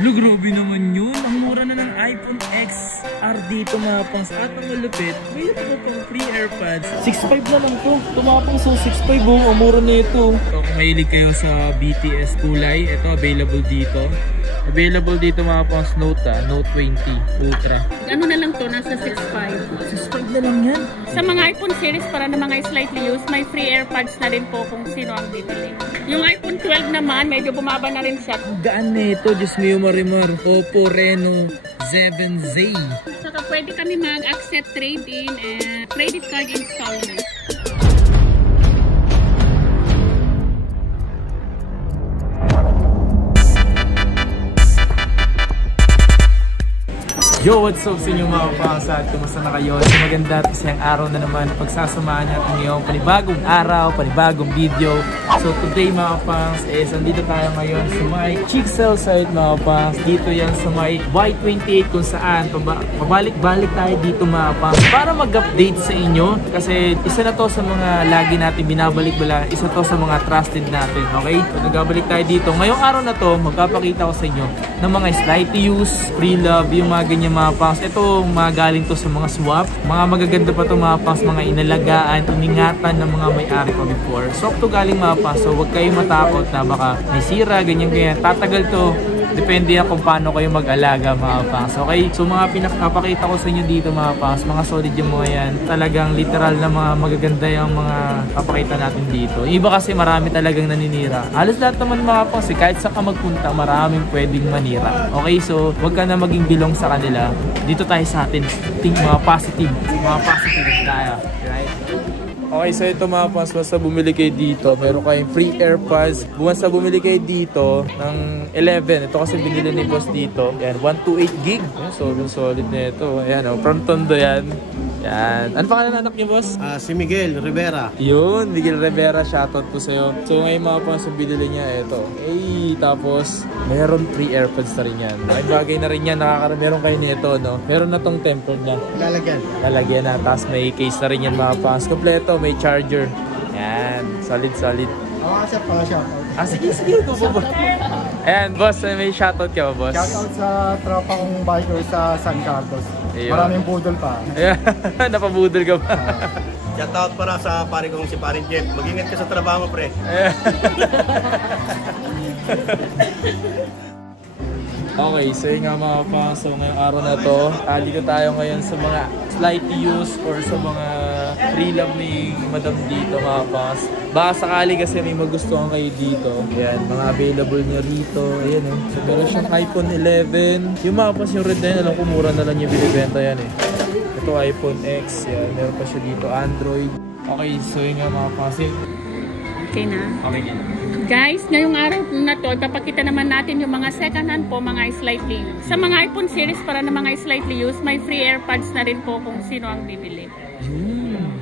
Lo, grabe naman yun. Ang mura na ng iPhone XR dito mga pangs. At ang malupit, mayroon ko pang free AirPods. 6.5 na lang to. Tumapang so 6.5 oh. Ang mura na ito. So, kung mahilig kayo sa BTS kulay, ito available dito. Available dito mga pangs Note Note 20 Ultra. Ano na lang to, nasa 6.5. 6.5 na lang yan. Sa mga iPhone series para na mga slightly used, may free AirPods na rin po kung sino ang bibili. Yung iPhone 12 naman, medyo bumaba na rin siya. Gaan na ito, Diyos mo yung marimar. Oppo Reno 7Z. Saka pwede kami mag-accept trade-in and credit card installment. Yo, what's up sa inyo mga kapangsa? Kumusta na kayo? So maganda at isang araw na naman pagsasamahan natin ngayong panibagong araw, panibagong video. So today mga kapangs, andito tayo ngayon sa may Chixel site mga kapangs. Dito yan sa may Y28 kung saan pabalik-balik tayo dito mga kapangs para mag-update sa inyo. Kasi isa na to sa mga lagi natin binabalik-bala, isa to sa mga trusted natin, okay? So nagbabalik tayo dito. Ngayong araw na to, magpapakita ko sa inyo ng mga slightly used, pre-love, yung mga ganyan mga pangs. Ito mga galing to sa mga swap. Mga magaganda pa to mga pangs, mga inalagaan, iningatan ng mga may-ari pa before. Swap to galing mga pangs. So huwag kayong matakot na baka may sira, ganyan-ganyan. Tatagal to. Depende yan kung paano kayo mag-alaga mga pangs. Okay? So mga pinapakita ko sa inyo dito mga pangs, mga solid yung mga yan. Talagang literal na mga magaganda yung mga papakita natin dito. Iba kasi marami talagang naninira. Halos lahat naman mga pangs, kahit saan ka magpunta, maraming pwedeng manira. Okay? So huwag ka na maging bilong sa kanila. Dito tayo sa atin. Think mga positive. Mga positive tayo. Right? Okay, so ito mga pangs, basta bumili kayo dito, meron kayong free AirPods. Basta bumili kayo dito ng 11. Ito kasi binili ni boss dito. Yan, 128 gig. So, solid na ito. Ayan, from Tondo yan. Yan. Ano pangalan ng anak niyo, boss? Si Miguel Rivera. Yun, Miguel Rivera. Shoutout po sa'yo. So, ngayon mga pangs, binili niya ito. Tapos, meron free AirPods na rin yan. Bagay na rin yan. Meron kayo nito, no? Meron na tong tempered na. Lalagyan na. Tapos may case na rin yan mga pangs. Kompleto. May charger. Yan. Solid. Sige. Ito po ba? Ayan, boss. May shoutout ka ba, boss? Shoutout sa tropa kong biker sa San Carlos. Ayun. Maraming budol pa. Ayan. Napabudol ka ba? Shoutout para sa pare kong si Parin Jeff. Mag-ingat ka sa trabaho mo, pre. Okay, so yun nga mga pangs. So ngayong araw na to, dito tayo ngayon sa mga slightly used or sa mga pre-love ni madam dito mga pangs. Baka sakali kasi may magustuhan kayo dito. Ayan, mga available niya rito. Ayan eh. So meron siyang iPhone 11. Yung mga pangs yung red na yun, alam ko mura na lang yung binibenta yan eh. Ito iPhone X. Yan, meron pa siya dito Android. Okay, so yun nga mga pangs. Okay na? Okay na. Guys, ngayong araw na to, ipapakita naman natin yung mga second hand po, mga slightly used. Sa mga iPhone series para na mga slightly used, may free AirPods na rin po kung sino ang bibili.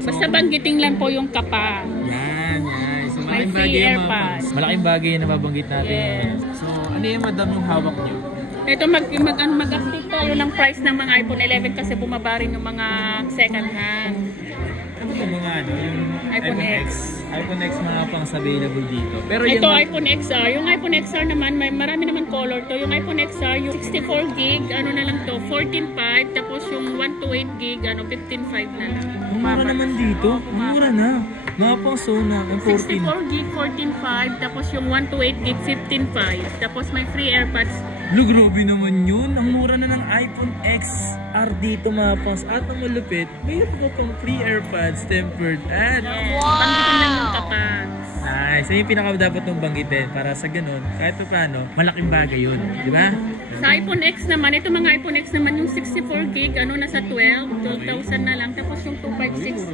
Basta banggiting lang po yung kapa. Yan. So, may free AirPods. Malaking bagay na nababanggit natin. Yes. So, ano yung madam yung hawak nyo? Ito mag-update tayo ng price ng mga iPhone 11 kasi bumaba rin yung mga second hand. Ano yung mga yung iPhone X. iPhone X mga pangs available dito. Pero ito yung iPhone XR. Yung iPhone XR naman, marami naman color to. Yung iPhone XR, yung 64 gig, ano na lang to, 14.5. Tapos yung 128 gig, 15.5 na lang. mura naman dito. Mura na. Mga pangs, so na. 64 gig, 14.5. Tapos yung 128 gig, 15.5. Tapos may free AirPods. Lo, grabe naman yun. Ang mura na ng iPhone XR dito mga pangs. At ang malupit, mayroon ko pang free AirPods tempered at Banggitin lang yung kapangs. nice. Yung pinaka dapat mong banggitin para sa ganun, kahit pa paano, malaking bagay yun. Di ba? Sa iPhone X naman, ito mga iPhone X naman yung 64 gig, ano nasa 12,000 na lang. Tapos yung 256,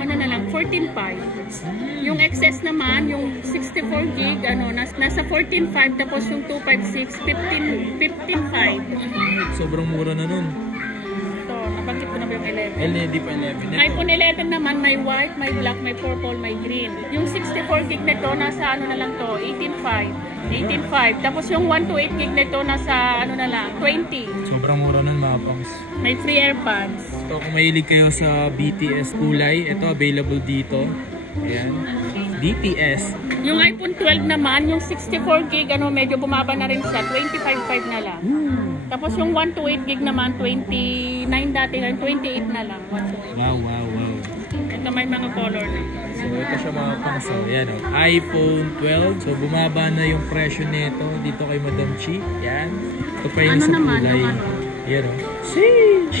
ano na lang, 14.5. Yung XS naman, yung 64 gig, ano, nasa 14.5. Tapos yung 256, 15.5. Sobrang mura na nun. Ito, nabanggit ko na ba yung 11? LED pa 11. Ito. iPhone 11 naman, may white, may black, may purple, may green. Yung 64 gig nito, nasa ano na lang to, 18.5. Tapos yung 128 gig nito, nasa ano na lang, 20. Sobrang mura nun mga pangs. May free AirPods. So kung mahilig kayo sa BTS kulay, ito available dito. Ayan. DTS. Yung iPhone 12 naman, yung 64 gig, ano, medyo bumaba na rin siya. 25.5 na lang. Tapos yung 128 gig naman, 29 dati, 28 na lang. Wow, wow, wow. Ito may mga color na. So ito siya mga pangso. Yan o. iPhone 12. So bumaba na yung presyo nito dito kay Madam Chi. Yan. Ito pa yung Ano sa naman, kulay. yung ano? Yan o. Sheesh!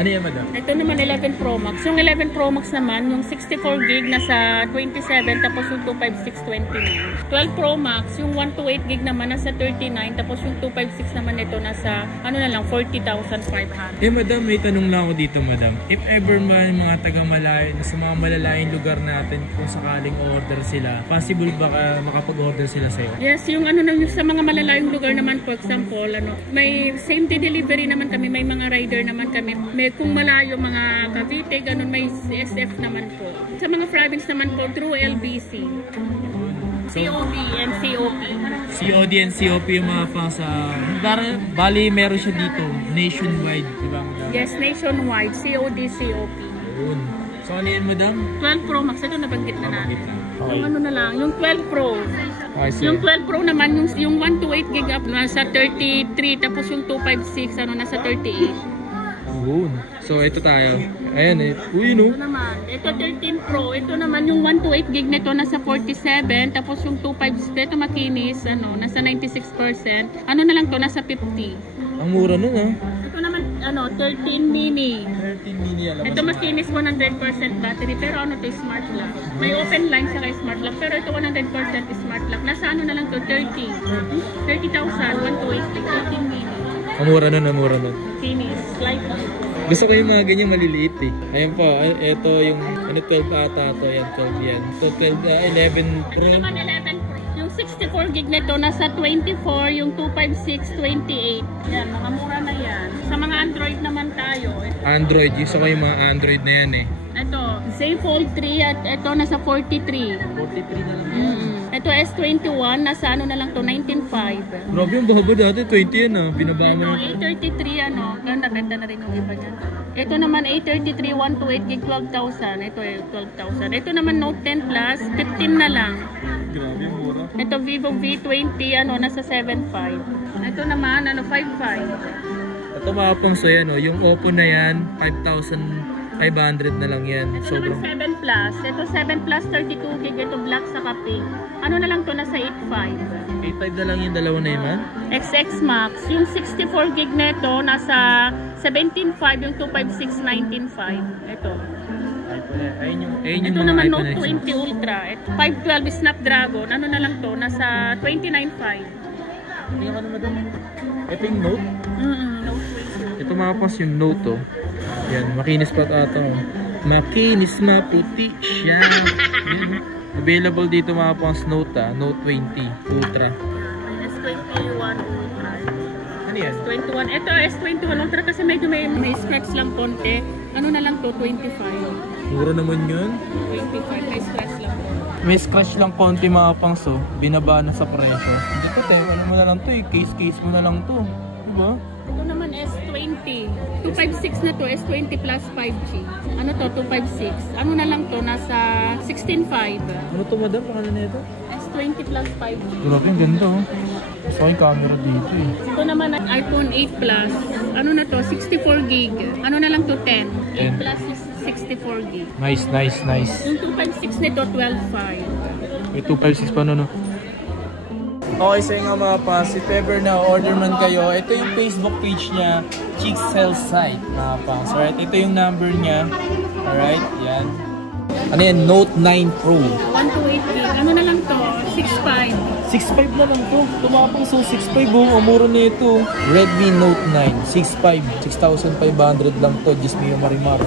Ano yan, Madam? Ito naman 11 Pro Max. Yung 11 Pro Max naman, yung 64 gig nasa 27, tapos yung 256, 29. 12 Pro Max, yung 128 gig naman nasa 39, tapos yung 256 naman ito nasa, ano na lang, 40,500. Madam, may tanong lang ako dito, Madam. If ever man mga taga-malayo, sa mga malalayong lugar natin, kung sakaling order sila, possible ba makapag-order sila sa'yo? Yes, yung ano na, yung sa mga malalayong lugar naman, for example, ano, may same day delivery naman kami, may mga rider naman kami. May kung malayo mga Cavite, ganun, may SF naman po. Sa mga province naman po, through LBC. COD and COP. COD and COP yung mga pang sa... Bali, meron siya dito. Nationwide, di ba? Yes, nationwide. COD, COP. Yun. So, ano yan, Madam? 12 Pro Max. Ito nabanggit na natin. Okay. Yung ano na lang, yung 12 Pro. Okay, so, Yung 12 Pro naman, yung 128 gig up, nasa 33. Tapos yung 256, ano, nasa 38. yun. So, ito tayo. Ayan eh. Uy, no? Ito naman, ito 13 Pro. Ito naman yung 128 gig nito nasa 47. Tapos yung 256, ito makinis, ano, nasa 96%. Ano na lang to, nasa 50. Ang mura nun, ha? Ito naman, ano, 13 mini. 13 mini, alam mo. Ito makinis 100% battery, pero ano to, smart lock. May open line sa kay smart lock, pero ito 100% smart lock. Nasa ano na lang to, 30,000, 128 gig, 13 mini. Ang mura nun. Kinis, light lock. Gusto ko yung mga ganyang maliliit eh. Ayan po, ito yung ano 12 ata to, yan 12 yan. So 11 Pro. Ito naman 11 Pro. Yung 64 gig nito nasa 24, yung 256, 28. Yan, mga mura na yan. Sa mga Android naman tayo. Android, gusto ko yung mga Android na yan eh. Ito, Z Fold 3 at ito nasa 43. 43 na lang. Ito S21, nasa ano na lang to, 19.5. Grabe yung baba dati, 20 yan ah. Binaba mo. Ito, A33 ano, ganda na rin yung iba niya. Ito naman A33, 128 gig, 12,000. Ito eh, 12,000. Ito naman Note 10 Plus, 15 na lang. Grabe yung mura. Ito Vivo V20, ano, nasa 7.5. Ito naman, ano, 5.5. Ito mga pang so yan, yung Oppo na yan, 5,500 na lang yan. Ito naman 7 Plus. Ito 7 Plus, 32 gig. Ito black sa pink. Ano na lang to, nasa 8.5. 8.5 na lang yung dalawa na yun, man? XX Max. Yung 64 gig neto, nasa 17.5. Yung 256, 19.5. Ito. Ayun yung Ito mga naman iPhone Note 20 Ultra. 512 Snapdragon. Ano na lang to, nasa 29.5. Tingnan ka naman doon. Ito yung Note? Note 20. Ito mga pas yung Note to. Yan, makinis pa ito. Makinis, maputi siya. Yan. Available dito mga pas Note Note 20 Ultra. S21 Ultra. Ano yan? S21. Ito S21 Ultra kasi medyo may scratch lang konti. Ano na lang to, 25. Mura naman yun. 25, may scratch lang po. May scratch lang konti mga pangso. Binaba na sa presyo. Hindi ko ano mo na lang to eh. Case mo na lang to. Diba? Ito naman S20. 256 na to. S20 plus 5G. Ano to? 256. Ano na lang to? Nasa 16.5. Ano to madam? Pangalan na ito? S20 plus 5G. Grabe yung ganda oh. Gusto ko yung camera dito eh. Ito naman ang iPhone 8 Plus. Ano na to? 64 gig. Ano na lang to? 10. 8 Plus is 64 gig. Nice. Yung 256 nito, 12.5. May 256 pa no. Okay, so yung nga mga pas, if ever na order man kayo, ito yung Facebook page niya, Chicks Sell Site, mga pas. Alright, ito yung number niya. Alright, yan. Ano yan? Note 9 Pro. 128 gig. Ano na lang to? 6.5. 6.5 na lang to. Tumapang so 6.5 oh. Amuro na ito. Redmi Note 9. 6.5. 6,500 lang to. Just me yung marimar.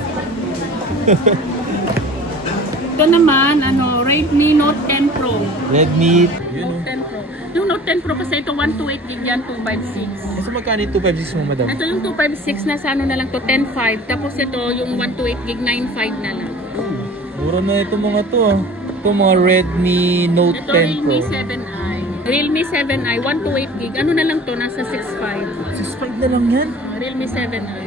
Ito naman, ano, Redmi Note 10 Pro. Redmi. Note 10 Pro. Yung Note 10 Pro kasi ito 128 gig yan, 256. So magkano yung 256 mo madam? Ito yung 256 na sa ano na lang to, 10.5. Tapos ito yung 128 gig, 9.5 na lang. Mura na ito mga to ah. Ito mga Redmi Note Ito 10 Pro. Realme 7i. Realme 7i, 128 gig. Ano na lang to, nasa 6.5. 6.5 na na lang yan. Realme 7i.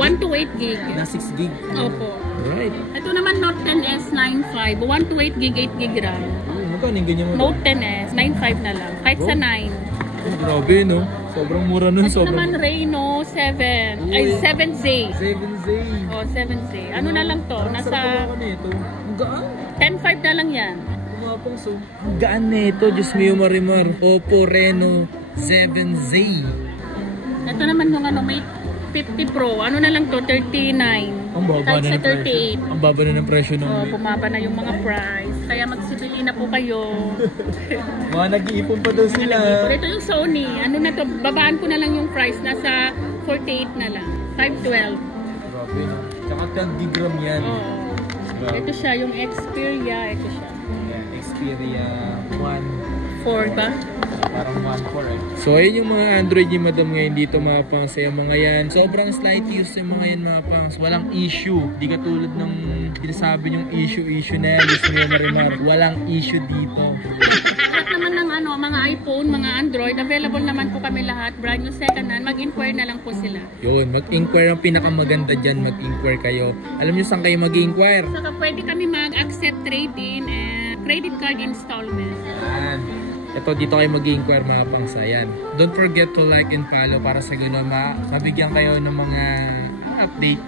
128 128 gig. Na 6 gig. Opo. Alright. Ito naman Note 10s 9.5. 128 gig, 8 gig RAM. Magkano yung ganyan mo? Note 10s 9.5 na lang. Kahit sa 9. Grabe, no? Sobrang mura nun. Ito naman Reno 7. Ay, 7Z. 7Z. Oh, 7Z. Ano na lang to? Nasa Ito. Ang gaan. 10.5 na lang yan. Kumapang so. Ang gaan na ito. Diyos mio marimar. Oppo Reno 7Z. Ito naman yung ano, Mate 50 Pro. Ano na lang to? 39. Ang baba Kahit na sa ng presyo. 38. Ang baba na ng presyo ng Oh, bumaba na yung mga price. Kaya magsibili na po kayo. mga nag-iipon pa daw sila. Pero ito yung Sony. Ano na to? Babaan ko na lang yung price. Nasa 48 na lang. 512. Grabe, no? Tsaka 10 gig RAM yan. Oo. Ito siya, yung Xperia. Ito siya. Yeah, Xperia 1. 4 ba? Parang 1.4 eh. So ayun yung mga Android ni Madam ngayon dito mga pangs. Yung mga yan. Sobrang slight use yung mga yan mga pangs. Walang issue. Di katulad ng sinasabi yung issue na yan. Gusto nyo marimar. Walang issue dito. Lahat naman ng ano, mga iPhone, mga Android, available naman po kami lahat. Brand new second hand. Mag-inquire na lang po sila. Yun, mag-inquire ang pinakamaganda dyan. Mag-inquire kayo. Alam nyo saan kayo mag-inquire? Saka pwede kami mag-accept trade-in and credit card installment. Yan. Ito, dito kayo mag-inquire mga pangs. Ayan. Don't forget to like and follow para sa gano'n mabigyan kayo ng mga update.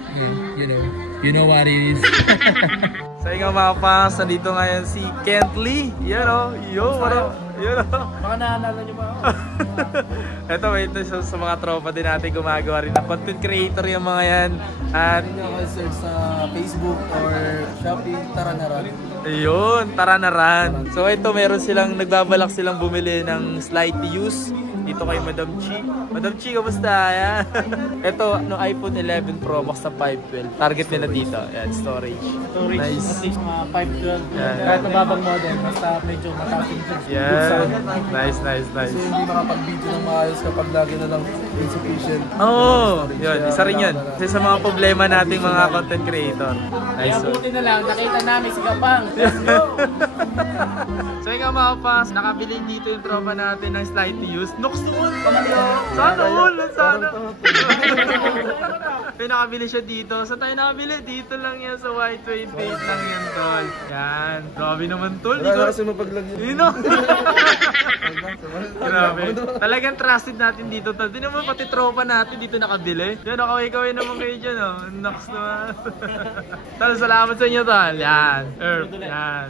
You know what it is. So yun nga mga pangs, nandito ngayon si Kent Lee. Yan o. Baka naalala nyo ba? Ito, wait sa mga tropa din natin gumagawa rin ng content creator yung mga yan. At search sa Facebook or Shopee, tara na rin. ayun, tara na ran. So ito, meron silang, nagbabalak silang bumili ng slight use. Dito kay Madam Chi. Madam Chi, kamusta? Ayan. Ito, no, iPhone 11 Pro Max na 512. Target nila dito. Ayan, storage. Nice. At least mga 512. Yan. Kahit mababang model, basta medyo mataas yung Yan. Nice. Kasi hindi makapag-video ng maayos kapag lagi na lang insufficient. Oo, yun. Isa rin yun. Kasi sa mga problema nating mga content creator. Nice. Kaya buti na lang, nakita namin si Kapang. Let's go! So yun nga mga pas, nakabili dito yung tropa natin ng slight use. Nuksul! Sana all! Sana! May nakabili siya dito. Saan tayo nakabili? Dito lang yan sa Y28 lang yan, tol. Yan. Grabe naman, tol. Wala kasi mapaglagyan. Yun o! Grabe. Talagang trusted natin dito, tol. Di naman pati tropa natin dito nakabili. Yan, nakaway-kaway naman kayo dyan, o. Naks naman. Tol, salamat sa inyo, tol. Yan. Yan.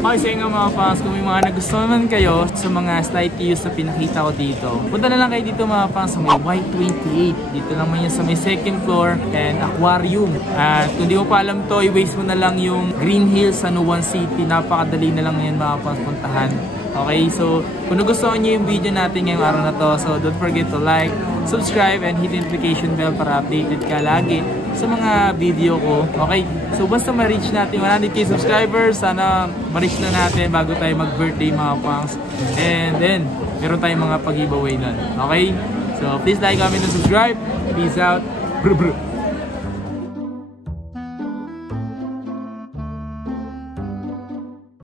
Okay, so yun nga mga fans, kung may mga nagustuhan naman kayo sa mga slight use na pinakita ko dito, punta na lang kayo dito mga fans sa may Y28. Dito naman yan sa may second floor and aquarium. At kung di mo pa alam to, i-waste mo na lang yung Green Hills sa Nuwan City. Napakadali na lang yan mga fans puntahan. Okay, so kung nagustuhan nyo yung video natin ngayong araw na to, so don't forget to like, subscribe, and hit the notification bell para updated ka lagi sa mga video ko. Okay, so basta ma-reach natin 100k subscribers, sana ma-reach na natin bago tayo mag-birthday mga pangs. And then, meron tayong mga pag-giveaway nun. Okay, so please like, comment, and subscribe. Peace out.